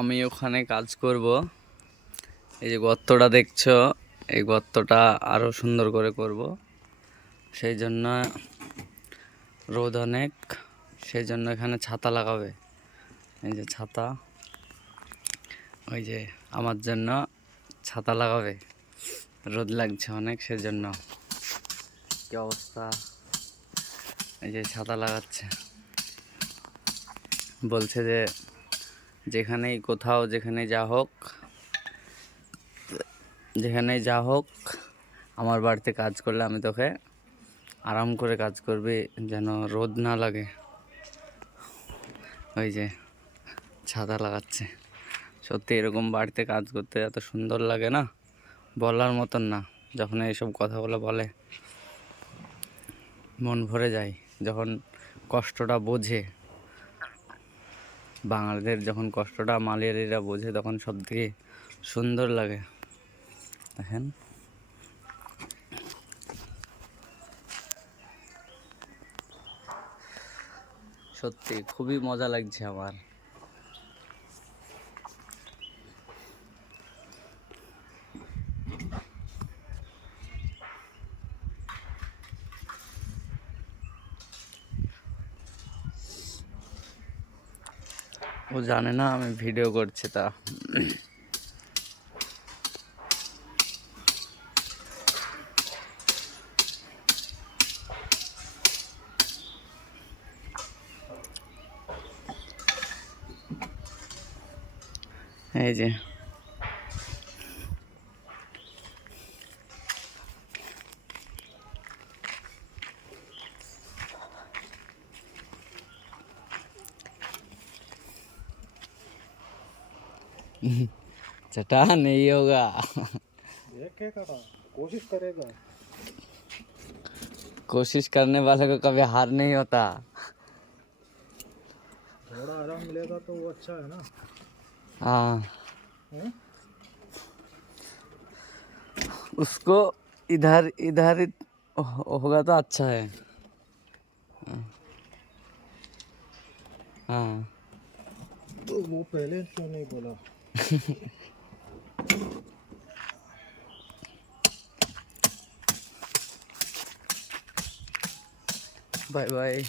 আমি ওখানে কাজ করব। এই যে গর্তটা দেখছো, এই গর্তটা আরও সুন্দর করে করব। সেই জন্য রোদ অনেক, সেই জন্য এখানে ছাতা লাগাবে। এই যে ছাতা, ওই যে আমার জন্য ছাতা লাগাবে। রোদ লাগছে অনেক, সেজন্য। কি অবস্থা, এই যে ছাতা লাগাচ্ছে। বলছে যে যেখানেই কোথাও যেখানেই যা হোক আমার বাড়িতে কাজ করলে আমি তোকে আরাম করে কাজ করবি, যেন রোদ না লাগে। ওই যে ছাতা লাগাচ্ছে। সত্যি এরকম বাড়িতে কাজ করতে এত সুন্দর লাগে না, বলার মতন না। যখন এইসব কথাগুলো বলে মন ভরে যায়, যখন কষ্টটা বোঝে বাঙালিদের, যখন কষ্টটা মালিয়ালিরা বোঝে, তখন সব থেকে সুন্দর লাগে। দেখেন, সত্যি খুবই মজা লাগছে আমার। ও জানে না আমি ভিডিও করছি, তা এই যে चटा नहीं होगा। देखेगा, कोशिश करेगा। कोशिश करने वाले को कभी हार नहीं होता। थोड़ा आराम मिलेगा तो वो अच्छा है ना। हाँ, हैं? उसको इधर इधर होगा तो अच्छा है। हाँ। तो वो पहले क्यों नहीं बोला। Bye bye.